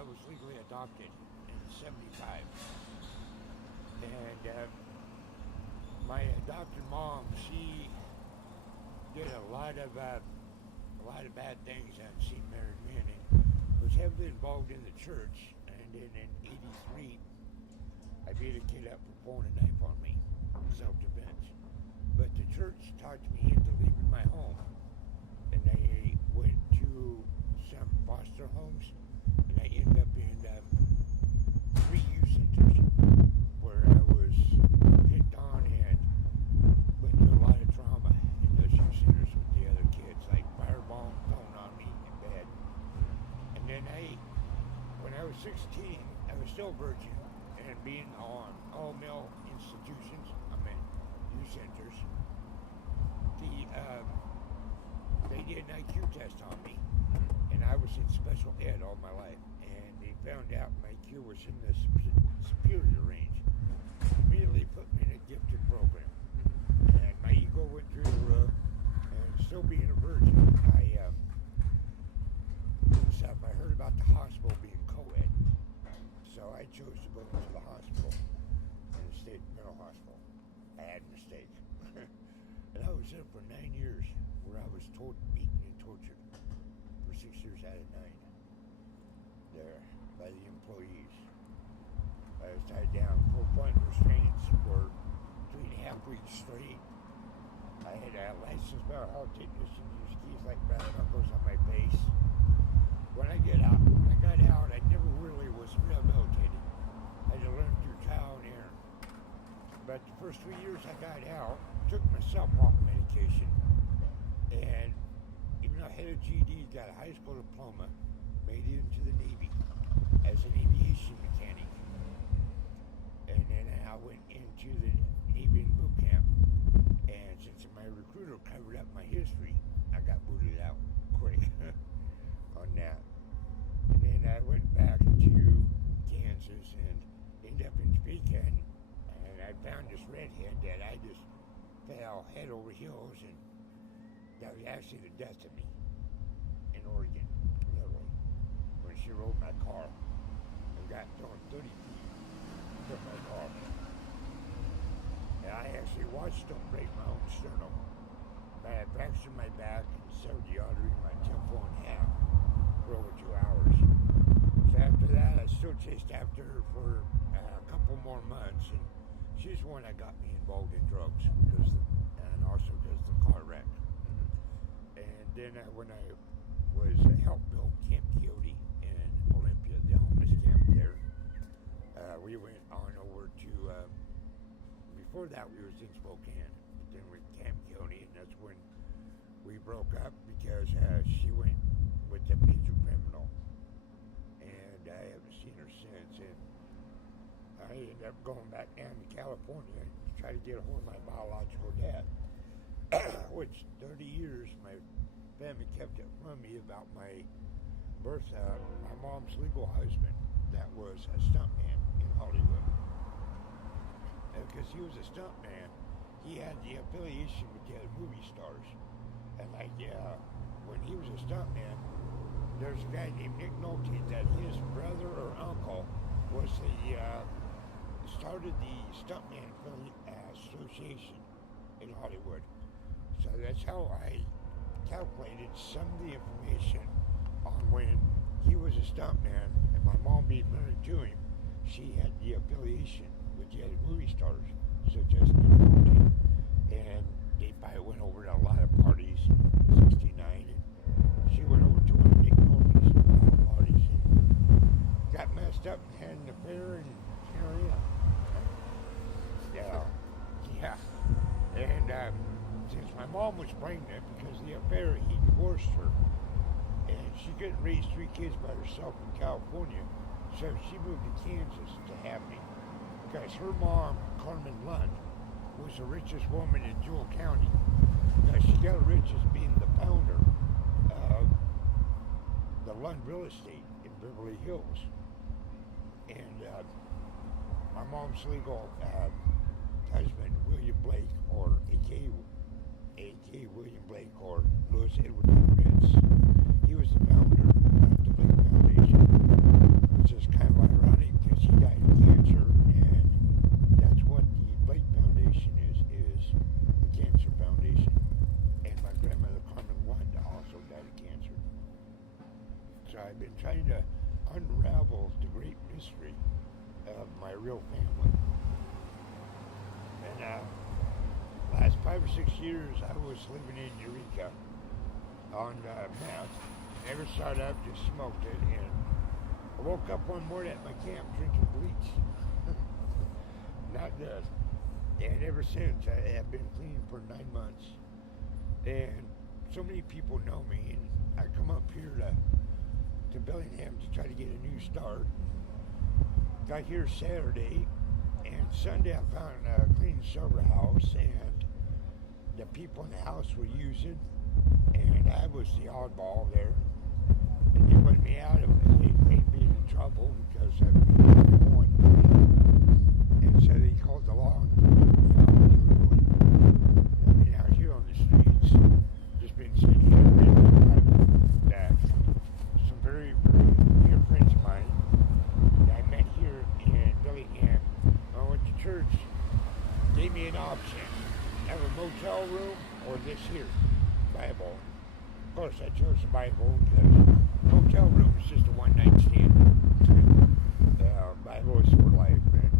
I was legally adopted in '75, and my adopted mom, she did a lot of bad things and she married men and was heavily involved in the church. And then in '83, I beat a kid up for pulling a knife on me, self-defense. But the church talked me into leaving my home, and I went to some foster homes, and I ended up in 3 youth centers where I was picked on and went through a lot of trauma in those youth centers with the other kids, like fireball thrown on me in bed. And then when I was 16, I was still virgin, and being on all male institutions, I mean youth centers, they did an IQ test on me, and I was in special ed all my life, and they found out my IQ was in the superior range. Immediately put me in a gifted program, and my ego went through the roof. And still being a virgin, I heard about the hospital being co-ed, so I chose to go to the hospital, in the state mental hospital. I had a mistake. And I was there for 9 years, where I was beaten and tortured for 6 years out of 9 there by the employees. I was tied down 4-point restraints for 3.5 weeks straight. I had a licensed mental health technician use keys like brass knuckles on my face. When I got out, I never really was rehabilitated. I had to learn through trial and error. But the first 3 years I got out, took myself off medication, and even though I had a GED, got a high school diploma, made it into the Navy as an aviation mechanic. And then I went into the Navy boot camp, and since my recruiter covered up my history, I got booted out quick on that. And then I went back to Kansas and ended up in Topeka, and I found this redhead that I just fell head over heels, and that was actually the death of me in Oregon, literally, when she rode my car and got thrown 30 feet from my car. And I actually watched them break my own sternum. I had fractured my back and severed the artery in my temple in half for over 2 hours. So after that, I still chased after her for a couple more months, and she's the one that got me involved in drugs, and also because of the car wreck. And then when I was helped build Camp Coyote in Olympia, the homeless camp there, we went on over to, before that we was in Spokane, but then we went to Camp Coyote, and that's when we broke up because she went with a major criminal, and I haven't seen her since. And I ended up going back down to California to try to get a hold of my biological dad, which 30 years my family kept it from me about my birth. My mom's legal husband, that was a stuntman in Hollywood. And because he was a stuntman, he had the affiliation with the other movie stars. And when he was a stuntman, there's a guy named Nick Nolte that his brother or uncle was started the Stuntman Association in Hollywood. So that's how I calculated some of the information on when he was a stuntman and my mom being married to him. She had the affiliation with the other movie stars, such as Nick Nolte. And they probably went over to a lot of parties in '69, and she went over to one of Nick Nolte's parties and got messed up and had an affair in the area. Yeah. And since my mom was pregnant because of the affair, he divorced her. And she couldn't raise 3 kids by herself in California, so she moved to Kansas to have me. Because her mom, Carmen Lund, was the richest woman in Jewell County. She got her riches being the founder of the Lund Real Estate in Beverly Hills. And my mom's legal husband, William Blake, or A.K. William Blake, or Louis Edward Prince, he was the founder of the Blake Foundation, I've been trying to unravel the great mystery of my real family. And last 5 or 6 years, I was living in Eureka on meth. Never started up, just smoked it. And I woke up one morning at my camp drinking bleach. Not good. And ever since, I have been clean for 9 months. And so many people know me, and I come up here to Bellingham to try to get a new start. Got here Saturday, and Sunday I found a clean and sober house, and the people in the house were using, and I was the oddball there. And they put me out of it. They made me in trouble because of one. And so they called the law and I mean, out here on the streets, just been sitting here reading the Bible that some very, very dear friends of mine that I met here in Bellingham, I went to church, gave me an option, have a motel room or this here, Bible. Of course, I chose the Bible because motel room is just a one-night stand. Bible is for life, man.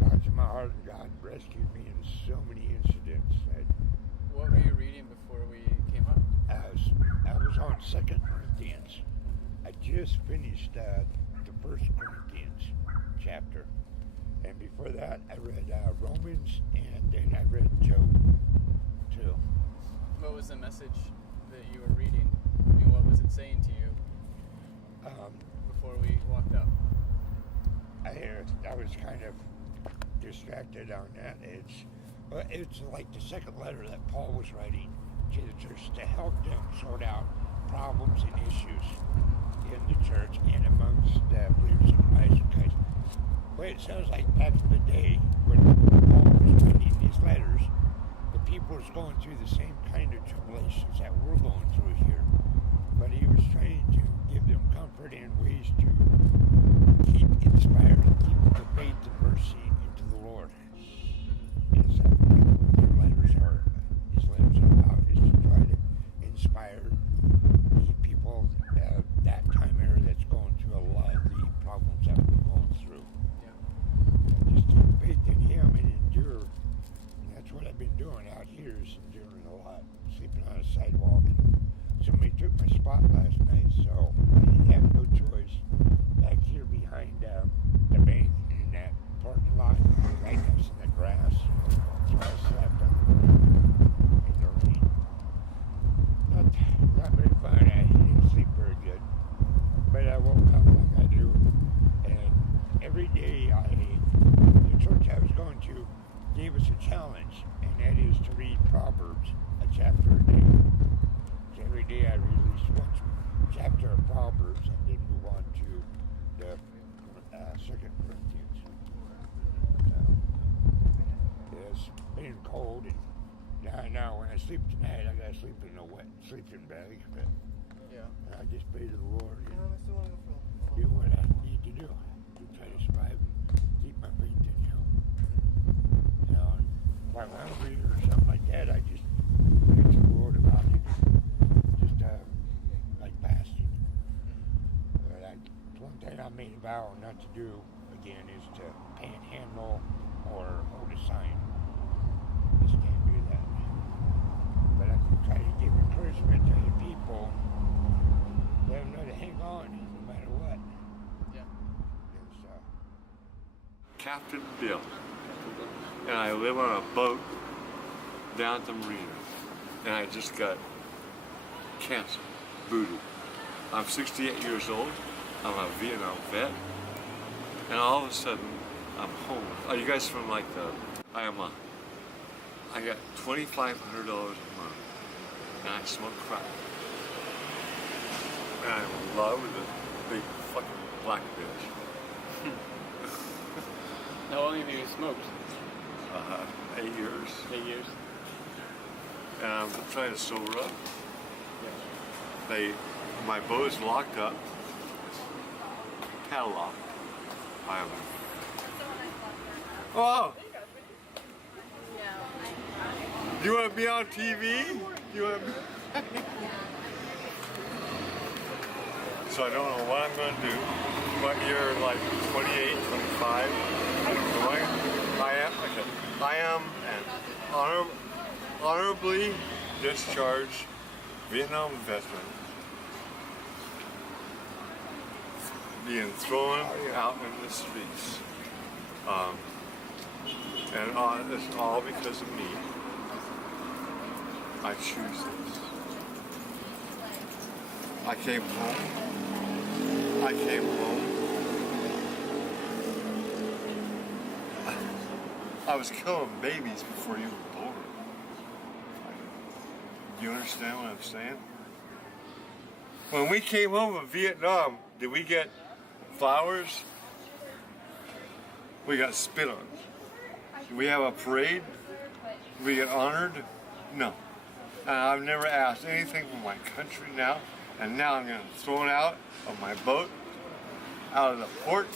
God's in my heart, and God rescued me in so many incidents. What were you reading before we came up? I was on 2 Corinthians. I just finished the 1 Corinthians chapter. And before that, I read Romans, and then I read Job, too. What was the message that you were reading? I mean, what was it saying to you before we walked up? I was kind of distracted on that. It's like the second letter that Paul was writing to the church to help them sort out problems and issues in the church and amongst the believers in Christ. Because well, it sounds like back in the day when Paul was writing these letters, the people was going through the same kind of tribulations that we're going through here. But he was trying to give them comfort and ways to keep inspired and keep the faith and mercy into the Lord. Is that what their letters are? His letters are about is to try to inspire the people that time era that's going through a lot of the problems that we're going through. Yeah. Just keep faith in Him and endure. And that's what I've been doing out here is enduring a lot. Sleeping on a sidewalk. Somebody took my spot last night, so I had no choice. Back here behind the bank in that parking lot, right next to the grass. So I slept on the ground in the rain. Not very fun. I didn't sleep very good. But I woke up like I do. And every day the church I was going to gave us a challenge, and that is to read Proverbs, a chapter a day. So every day I release one chapter of Proverbs and then move on to the 2 Corinthians. It's been cold, and now when I sleep tonight, I gotta sleep in a wet sleeping bag. But and I just pray to the Lord and do what I need to do to try to strive and keep my faith in Him. You know, and if I'm hungry or something like that, I just pray to the Lord about it. Just like fasting. But one thing I made a vow not to do again is to panhandle or hold a sign. Just can't do that. But I can try to give encouragement to the people. Let them know to hang on no matter what. Yeah. Captain Bill. And I live on a boat down at the marina. And I just got cancer, voodoo. I'm 68 years old. I'm a Vietnam vet. And all of a sudden, I'm home. Are you guys from like I got $2,500 a month. And I smoke crack. And I'm in love with a big fucking black bitch. How long have you smoked? 8 years. 8 years. And I'm trying to sober up. My boat is locked up, padlocked. Oh! Do you want to be on TV? Do you want to be... so I don't know what I'm going to do. But you're like 28, 25. I am an honorably discharged Vietnam veteran being thrown out in the streets. And it's all because of me. I choose this. I came home. I was killing babies before you were born. Do you understand what I'm saying? When we came home from Vietnam, did we get flowers? We got spit on. Did we have a parade? Did we get honored? No. And I've never asked anything from my country now, and now I'm getting thrown out of my boat, out of the port,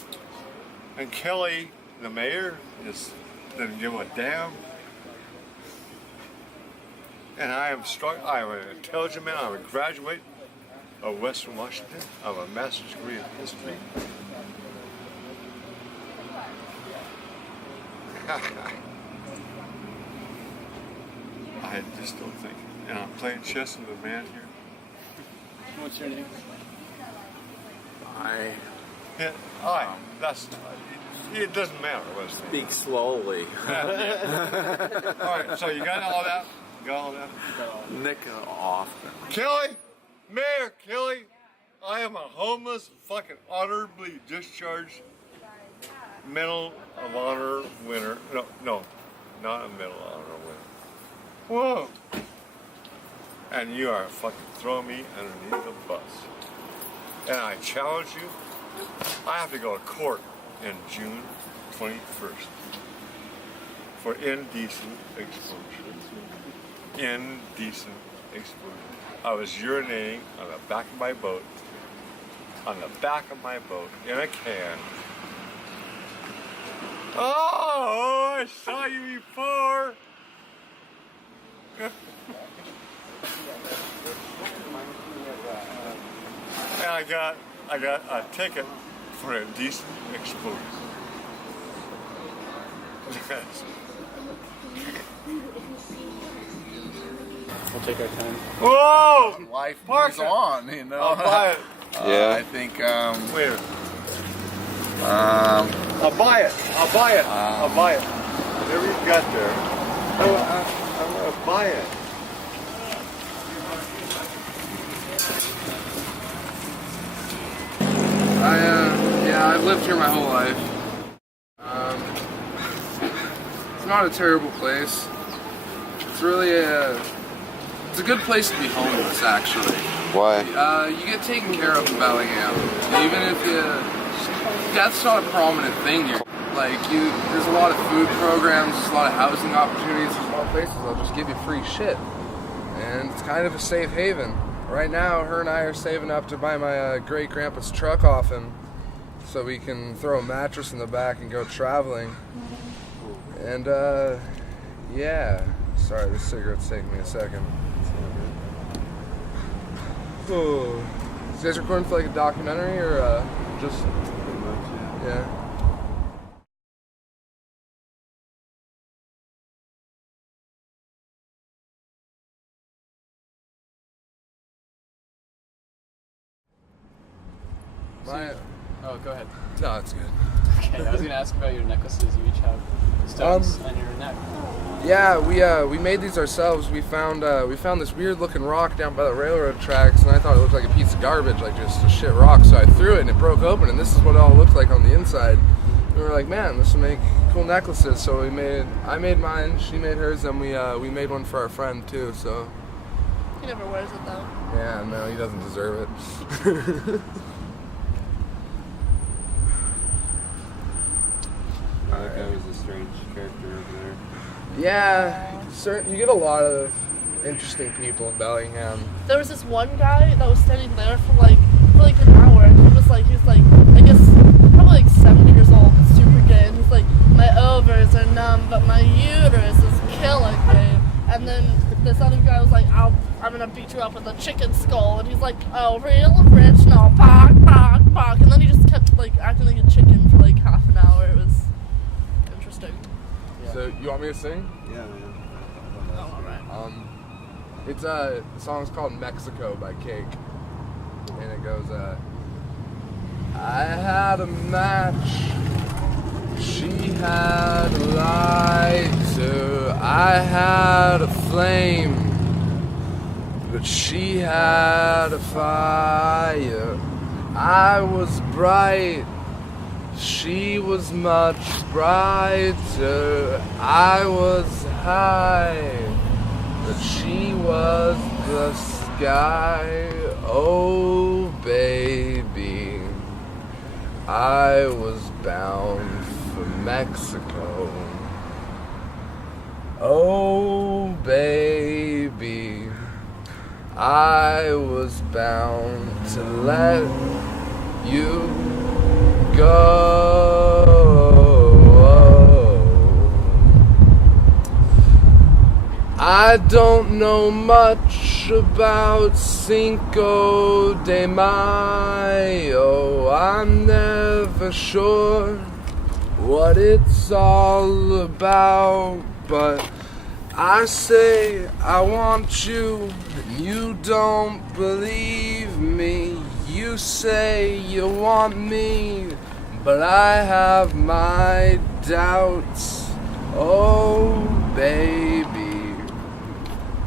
and Kelly, the mayor, doesn't give a damn. And I am an intelligent man. I'm a graduate of Western Washington. I have a master's degree in history. I just don't think. And I'm playing chess with a man here. What's your name? It doesn't matter what it's Speak slowly. Alright, so you got all that? You got all that? Nick off. Kelly! Mayor Kelly! I am a homeless, fucking honorably discharged Medal of Honor winner. No, not a Medal of Honor winner. Whoa! And you are fucking throwing me underneath the bus. And I challenge you, I have to go to court in June 21st for indecent exposure. Indecent exposure. I was urinating on the back of my boat, in a can. Oh, I saw you before. And I got a ticket for indecent exposure. We'll take our time. Whoa! Life Park moves it. on, you know. I'll buy it. Yeah. I think, Where? um, I'll buy it. Whatever you got there, I'm gonna buy it. I've lived here my whole life. It's not a terrible place. It's really it's a good place to be homeless, actually. Why? You get taken care of in Bellingham, even if that's not a prominent thing here. Like, there's a lot of food programs, there's a lot of housing opportunities, there's a lot of places that'll just give you free shit. And it's kind of a safe haven. Right now, her and I are saving up to buy my great-grandpa's truck off him so we can throw a mattress in the back and go traveling. And, yeah. Sorry, this cigarette's taking me a second. Oh. You guys recording for like a documentary or just... Yeah. Oh, go ahead. No, it's good. Okay, I was gonna ask about your necklaces. You each have stones on your neck. Yeah, we made these ourselves. We found this weird looking rock down by the railroad tracks, and I thought it looked like a piece of garbage, like just a shit rock. So I threw it, and it broke open, and this is what it all looked like on the inside. And we were like, man, this will make cool necklaces. So I made mine, she made hers, and we made one for our friend too. So He never wears it though. yeah, no, he doesn't deserve it. That guy was a strange character over there. Yeah, you get a lot of interesting people in Bellingham. There was this one guy that was standing there for like an hour, and he was like I guess probably like 70 years old, but super gay, and he's like, my ovaries are numb, but my uterus is killing me. And then this other guy was like, I'm gonna beat you up with a chicken skull, and he's like, oh, real rich, no, bark, bark, bark, and then he just kept like acting like a chicken for like half an hour. It was interesting. Yeah. So you want me to sing? Yeah, man. Oh, alright. It's the song's called Mexico by Gage, and it goes, I had a match, she had a lighter, I had a flame, but she had a fire. I was bright, she was much brighter. I was high, but she was the sky. Oh baby, I was bound for Mexico. Oh baby, I was bound to let you go. I don't know much about Cinco de Mayo. I'm never sure what it's all about, but I say I want you, and you don't believe me. You say you want me, but I have my doubts. Oh baby,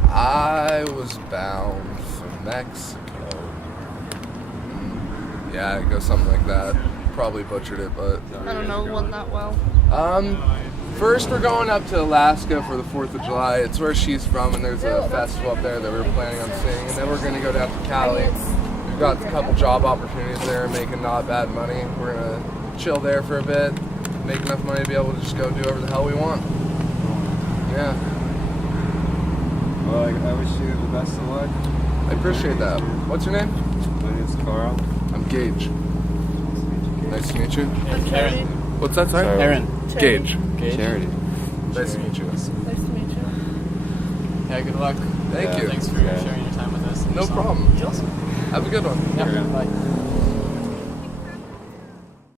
I was bound for Mexico. Yeah, it goes something like that. Probably butchered it, but I don't know one that well. First we're going up to Alaska for the 4th of July. It's where she's from, and there's a festival up there that we were planning on seeing. And then we're gonna go down to Cali. We've got a couple job opportunities there, making not bad money. We're gonna chill there for a bit, make enough money to be able to just go do whatever the hell we want. Yeah. Well, I wish you the best of luck. I appreciate that. What's your name? My name's Carl. I'm Gage. Nice to meet you. I'm Charity. What's that, sorry? Aaron. Gage. Charity. Nice to meet you. Nice to meet you. Yeah, good luck. Thank you. Thanks for sharing your time with us. and No your song. problem. You also. Have a good one. Yeah, bye.